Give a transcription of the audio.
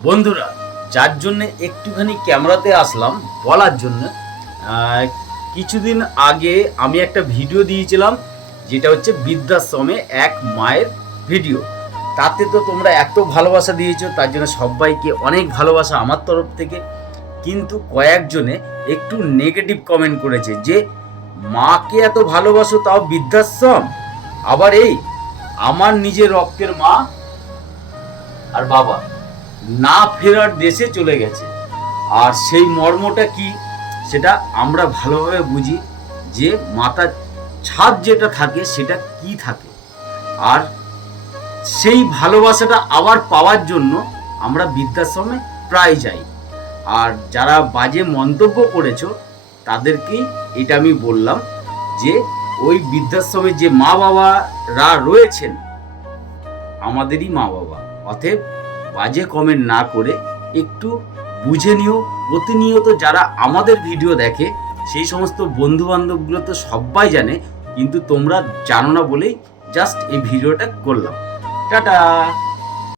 বন্ধুরা, যার জন্য একটুখানি ক্যামেরাতে আসলাম বলার জন্য, কিছুদিন আগে আমি একটা ভিডিও দিয়েছিলাম, যেটা হচ্ছে বৃদ্ধাশ্রমে এক মায়ের ভিডিও। তাতে তো তোমরা এত ভালোবাসা দিয়েছো, তার জন্য সবাইকে অনেক ভালোবাসা আমার তরফ থেকে। কিন্তু কয়েকজনে একটু নেগেটিভ কমেন্ট করেছে যে মাকে এত ভালোবাসো তাও বৃদ্ধাশ্রম। আবার এই আমার নিজের রক্তের মা আর বাবা না ফেরার দেশে চলে গেছে, আর সেই মর্মটা কি সেটা আমরা ভালোভাবে বুঝি, যে মাথার ছাদ যেটা থাকে সেটা কি থাকে, আর সেই ভালোবাসাটা আবার পাওয়ার জন্য আমরা বৃদ্ধাশ্রমে প্রায় যাই। আর যারা বাজে মন্তব্য করেছো তাদেরকেই এটা আমি বললাম যে ওই বৃদ্ধাশ্রমে যে মা বাবারা রয়েছেন আমাদেরই মা বাবা, অতএব বাজে কমেন্ট না করে একটু বুঝে নিও। প্রতিনিয়ত যারা আমাদের ভিডিও দেখে সেই সমস্ত বন্ধু বান্ধবগুলো তো সবাই জানে, কিন্তু তোমরা জানো না বলেই জাস্ট এই ভিডিওটা করলাম। টাটা।